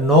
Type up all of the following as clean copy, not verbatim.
9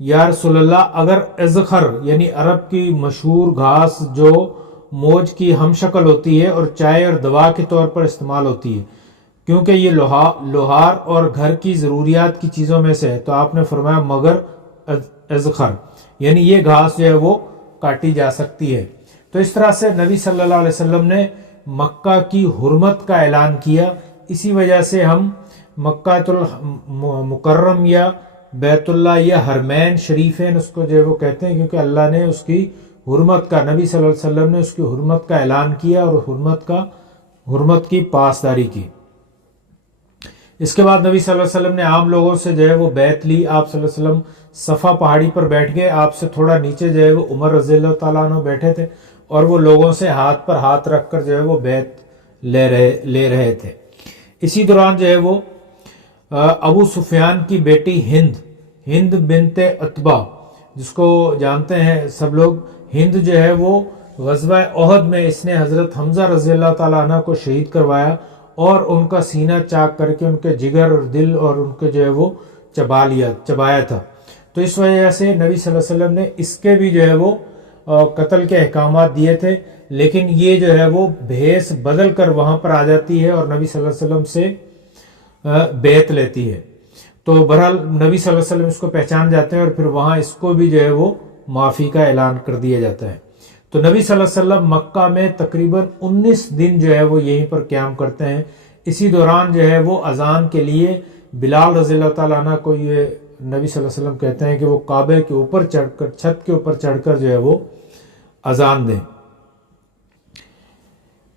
یا رسول اللہ اگر ازخر یعنی عرب کی مشہور گھاس جو موج کی ہم شکل ہوتی ہے اور چائے اور دوا کے طور پر استعمال ہوتی ہے، کیونکہ یہ لوہار اور گھر کی ضروریات کی چیزوں میں سے ہے، تو آپ نے فرمایا مگر ازخر یعنی یہ گھاس جو ہے وہ کاٹی جا سکتی ہے۔ تو اس طرح سے نبی صلی اللہ علیہ وسلم نے مکہ کی حرمت کا اعلان کیا۔ اسی وجہ سے ہم مکہ المکرم یا بیت اللہ یا حرمین شریفین اس کو جو ہے وہ کہتے ہیں، کیونکہ اللہ نے اس کی حرمت کا، نبی صلی اللہ علیہ وسلم نے اس کی حرمت کا اعلان کیا اور حرمت کی پاسداری کی۔ اس کے بعد نبی صلی اللہ علیہ وسلم نے عام لوگوں سے جو ہے وہ بیعت لی۔ آپ صلی اللہ علیہ وسلم صفا پہاڑی پر بیٹھ گئے، آپ سے تھوڑا نیچے جو ہے وہ عمر رضی اللہ تعالیٰ عنہ بیٹھے تھے، اور وہ لوگوں سے ہاتھ پر ہاتھ رکھ کر جو ہے وہ بیعت لے رہے تھے۔ اسی دوران جو ہے وہ ابو سفیان کی بیٹی ہند بنت عتبہ، جس کو جانتے ہیں سب لوگ، ہند جو ہے وہ غزوہ احد میں اس نے حضرت حمزہ رضی اللہ تعالیٰ عنہ کو شہید کروایا اور ان کا سینہ چاک کر کے ان کے جگر اور دل اور ان کے جو ہے وہ چبایا تھا۔ تو اس وجہ سے نبی صلی اللہ علیہ وسلم نے اس کے بھی جو ہے وہ قتل کے احکامات دیے تھے، لیکن یہ جو ہے وہ بھیس بدل کر وہاں پر آ جاتی ہے اور نبی صلی اللہ علیہ وسلم سے بیعت لیتی ہے۔ تو بہرحال نبی صلی اللہ علیہ وسلم اس کو پہچان جاتے ہیں اور پھر وہاں اس کو بھی جو ہے وہ معافی کا اعلان کر دیا جاتا ہے۔ تو نبی صلی اللہ علیہ وسلم مکہ میں تقریباً 19 دن جو ہے وہ یہیں پر قیام کرتے ہیں۔ اسی دوران جو ہے وہ اذان کے لیے بلال رضی اللہ تعالیٰ عنہ کو یہ نبی صلی اللہ علیہ وسلم کہتے ہیں کہ وہ کعبے کے اوپر چڑھ کر، چھت کے اوپر چڑھ کر جو ہے وہ اذان دیں۔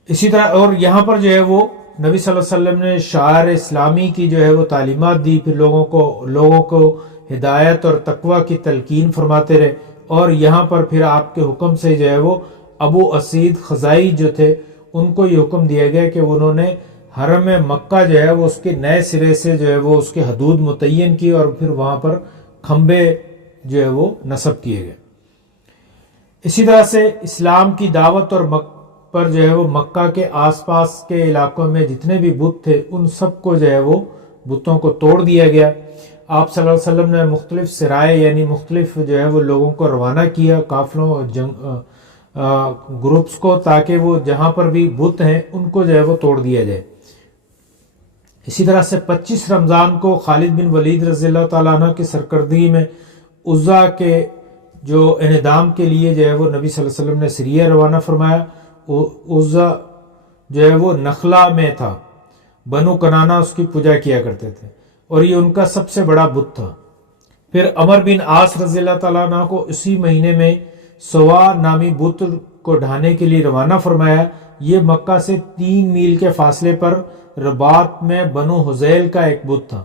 اسی طرح اور یہاں پر جو ہے وہ نبی صلی اللہ علیہ وسلم نے شعائر اسلامی کی جو ہے وہ تعلیمات دی، پھر لوگوں کو ہدایت اور تقوی کی تلقین فرماتے رہے، اور یہاں پر پھر آپ کے حکم سے جو ہے وہ ابو اسید خزائی جو تھے ان کو یہ حکم دیا گیا کہ انہوں نے حرم مکہ جو ہے وہ اس کے نئے سرے سے جو ہے وہ اس کے حدود متعین کی اور پھر وہاں پر کھمبے جو ہے وہ نصب کیے گئے۔ اسی طرح سے اسلام کی دعوت اور پر جو ہے وہ مکہ کے آس پاس کے علاقوں میں جتنے بھی بت تھے ان سب کو جو ہے وہ بتوں کو توڑ دیا گیا۔ آپ صلی اللہ علیہ وسلم نے مختلف سرائے یعنی مختلف جو ہے وہ لوگوں کو روانہ کیا، قافلوں گروپس کو، تاکہ وہ جہاں پر بھی بت ہیں ان کو جو ہے وہ توڑ دیا جائے۔ اسی طرح سے 25 رمضان کو خالد بن ولید رضی اللہ تعالیٰ عنہ کی سرکردگی میں عزا کے جو انہدام کے لیے جو ہے وہ نبی صلی اللہ علیہ وسلم نے سریہ روانہ فرمایا۔ عزا جو ہے وہ نخلا میں تھا، بنو کنانا اس کی پوجا کیا کرتے تھے اور یہ ان کا سب سے بڑا بت تھا۔ پھر عمر بن عاص رضی اللہ تعالیٰ عنہ کو اسی مہینے میں سوا نامی بت کو ڈھانے کے لیے روانہ فرمایا۔ یہ مکہ سے 3 میل کے فاصلے پر رباط میں بنو حذیل کا ایک بت تھا۔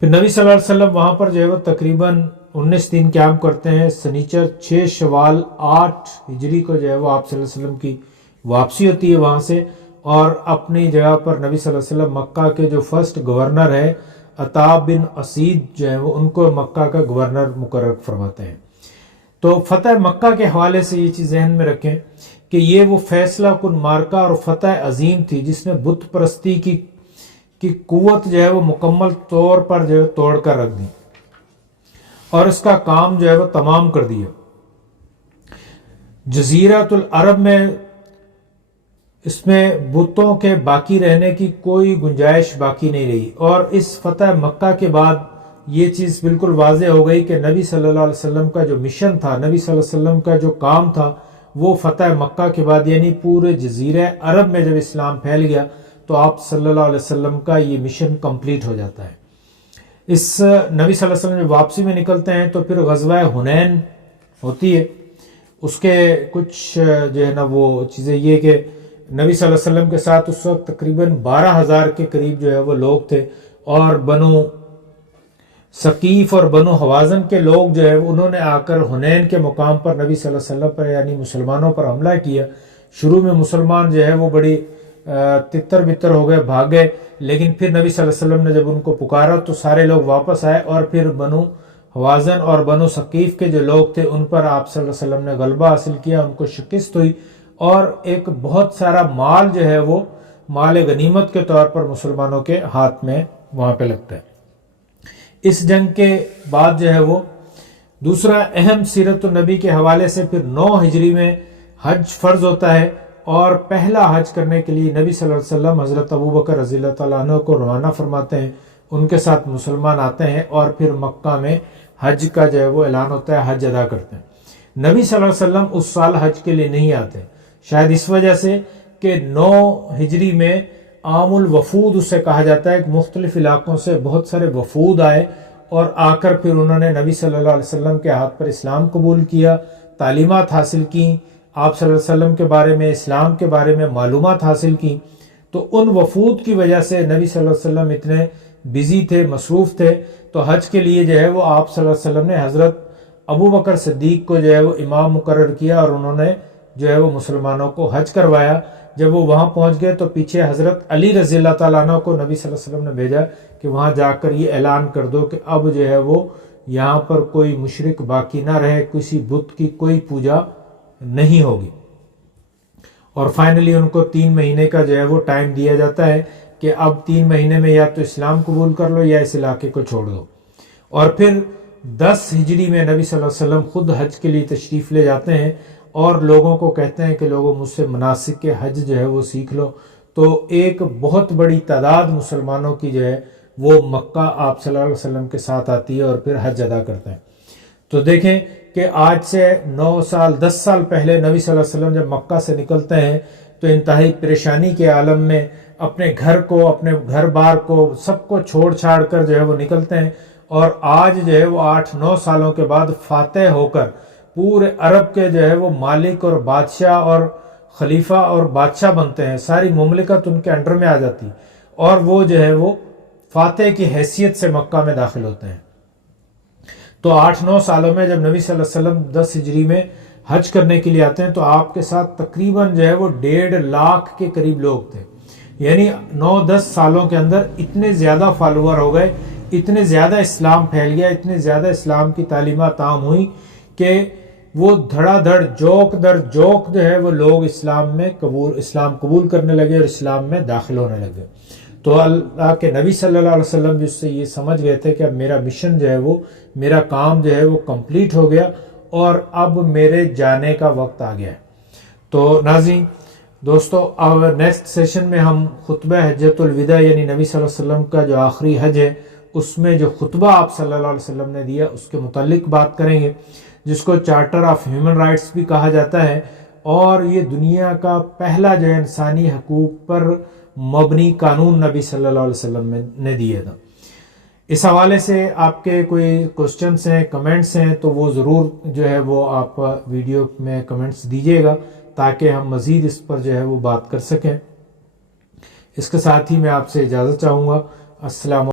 پھر نبی صلی اللہ علیہ وسلم وہاں پر جو ہے وہ تقریباً 19 دن قیام کرتے ہیں۔ سنیچر 6 شوال 8 ہجری کو جو ہے وہ آپ صلی اللہ علیہ وسلم کی واپسی ہوتی ہے وہاں سے، اور اپنی جگہ پر نبی صلی اللہ علیہ وسلم مکہ کے جو فرسٹ گورنر ہے عطا بن اسید جو ہے وہ ان کو مکہ کا گورنر مقرر فرماتے ہیں۔ تو فتح مکہ کے حوالے سے یہ چیز ذہن میں رکھیں کہ یہ وہ فیصلہ کن مارکہ اور فتح عظیم تھی جس نے بت پرستی کی قوت جو ہے وہ مکمل طور پر جو ہے توڑ کر رکھ دی اور اس کا کام جو ہے وہ تمام کر دیا۔ جزیرۃ العرب میں اس میں بتوں کے باقی رہنے کی کوئی گنجائش باقی نہیں رہی، اور اس فتح مکہ کے بعد یہ چیز بالکل واضح ہو گئی کہ نبی صلی اللہ علیہ وسلم کا جو مشن تھا، نبی صلی اللہ علیہ وسلم کا جو کام تھا، وہ فتح مکہ کے بعد یعنی پورے جزیرہ عرب میں جب اسلام پھیل گیا تو آپ صلی اللہ علیہ وسلم کا یہ مشن کمپلیٹ ہو جاتا ہے۔ اس نبی صلی اللہ علیہ وسلم جب واپسی میں نکلتے ہیں تو پھر غزوہ حنین ہوتی ہے۔ اس کے کچھ جو ہے نا وہ چیزیں یہ کہ نبی صلی اللہ علیہ وسلم کے ساتھ اس وقت تقریباً 12,000 کے قریب جو ہے وہ لوگ تھے، اور بنو ثقیف اور بنو حوازن کے لوگ جو ہے انہوں نے آ کر حنین کے مقام پر نبی صلی اللہ علیہ وسلم پر یعنی مسلمانوں پر حملہ کیا۔ شروع میں مسلمان جو ہے وہ بڑی تتر بتر ہو گئے، بھاگ گئے، لیکن پھر نبی صلی اللہ علیہ وسلم نے جب ان کو پکارا تو سارے لوگ واپس آئے، اور پھر بنو حوازن اور بنو ثقیف کے جو لوگ تھے ان پر آپ صلی اللہ علیہ وسلم نے غلبہ حاصل کیا، ان کو شکست ہوئی، اور ایک بہت سارا مال جو ہے وہ مال غنیمت کے طور پر مسلمانوں کے ہاتھ میں وہاں پہ لگتا ہے۔ اس جنگ کے بعد جو ہے وہ دوسرا اہم سیرت النبی کے حوالے سے پھر 9 ہجری میں حج فرض ہوتا ہے، اور پہلا حج کرنے کے لیے نبی صلی اللہ علیہ وسلم حضرت ابوبکر رضی اللہ تعالیٰ عنہ کو روانہ فرماتے ہیں، ان کے ساتھ مسلمان آتے ہیں، اور پھر مکہ میں حج کا جو ہے وہ اعلان ہوتا ہے، حج ادا کرتے ہیں۔ نبی صلی اللہ علیہ وسلم اس سال حج کے لیے نہیں آتے، شاید اس وجہ سے کہ 9 ہجری میں عام الوفود اسے کہا جاتا ہے کہ مختلف علاقوں سے بہت سارے وفود آئے اور آ کر پھر انہوں نے نبی صلی اللہ علیہ وسلم کے ہاتھ پر اسلام قبول کیا، تعلیمات حاصل کیں، آپ صلی اللہ علیہ وسلم کے بارے میں، اسلام کے بارے میں معلومات حاصل کیں۔ تو ان وفود کی وجہ سے نبی صلی اللہ علیہ وسلم اتنے بزی تھے، مصروف تھے، تو حج کے لیے جو ہے وہ آپ صلی اللہ علیہ وسلم نے حضرت ابوبکر صدیق کو جو ہے وہ امام مقرر کیا، اور انہوں نے جو ہے وہ مسلمانوں کو حج کروایا۔ جب وہ وہاں پہنچ گئے تو پیچھے حضرت علی رضی اللہ تعالیٰ عنہ کو نبی صلی اللہ علیہ وسلم نے بھیجا کہ وہاں جا کر یہ اعلان کر دو کہ اب جو ہے وہ یہاں پر کوئی مشرک باقی نہ رہے، کسی بت کی کوئی پوجا نہیں ہوگی۔ اور فائنلی ان کو 3 مہینے کا جو ہے وہ ٹائم دیا جاتا ہے کہ اب 3 مہینے میں یا تو اسلام قبول کر لو یا اس علاقے کو چھوڑ دو۔ اور پھر 10 ہجری میں نبی صلی اللہ علیہ وسلم خود حج کے لیے تشریف لے جاتے ہیں، اور لوگوں کو کہتے ہیں کہ لوگوں مجھ سے مناسک کے حج جو ہے وہ سیکھ لو۔ تو ایک بہت بڑی تعداد مسلمانوں کی جو ہے وہ مکہ آپ صلی اللہ علیہ وسلم کے ساتھ آتی ہے اور پھر حج ادا کرتے ہیں۔ تو دیکھیں کہ آج سے 10 سال پہلے نبی صلی اللہ علیہ وسلم جب مکہ سے نکلتے ہیں تو انتہائی پریشانی کے عالم میں اپنے گھر کو، اپنے گھر بار کو، سب کو چھوڑ چھاڑ کر جو ہے وہ نکلتے ہیں، اور آج جو ہے وہ 8-9 سالوں کے بعد فاتح ہو کر پورے عرب کے جو ہے وہ مالک اور بادشاہ اور خلیفہ اور بادشاہ بنتے ہیں، ساری مملکت ان کے انڈر میں آ جاتی، اور وہ جو ہے وہ فاتح کی حیثیت سے مکہ میں داخل ہوتے ہیں۔ تو 8-9 سالوں میں جب نبی صلی اللہ علیہ وسلم 10 ہجری میں حج کرنے کے لیے آتے ہیں تو آپ کے ساتھ تقریباً جو ہے وہ 1.5 لاکھ کے قریب لوگ تھے، یعنی 9-10 سالوں کے اندر اتنے زیادہ فالوور ہو گئے، اتنے زیادہ اسلام پھیل گیا، اتنے زیادہ اسلام کی تعلیمات عام ہوئی کہ وہ دھڑا دھڑ جوک در جوک جو ہے وہ لوگ اسلام قبول کرنے لگے اور اسلام میں داخل ہونے لگے۔ تو اللہ کے نبی صلی اللہ علیہ وسلم جس سے یہ سمجھ گئے تھے کہ اب میرا مشن جو ہے وہ، میرا کام جو ہے وہ کمپلیٹ ہو گیا اور اب میرے جانے کا وقت آ گیا ہے۔ تو ناظرین دوستو، اب نیکسٹ سیشن میں ہم خطبہ حجۃ الوداع یعنی نبی صلی اللہ علیہ وسلم کا جو آخری حج ہے اس میں جو خطبہ آپ صلی اللہ علیہ وسلم نے دیا اس کے متعلق بات کریں گے، جس کو چارٹر آف ہیومن رائٹس بھی کہا جاتا ہے، اور یہ دنیا کا پہلا جو ہے انسانی حقوق پر مبنی قانون نبی صلی اللہ علیہ وسلم نے دیا تھا۔ اس حوالے سے آپ کے کوئی کوسچنس ہیں، کمنٹس ہیں، تو وہ ضرور جو ہے وہ آپ ویڈیو میں کمنٹس دیجیے گا تاکہ ہم مزید اس پر جو ہے وہ بات کر سکیں۔ اس کے ساتھ ہی میں آپ سے اجازت چاہوں گا۔ السلام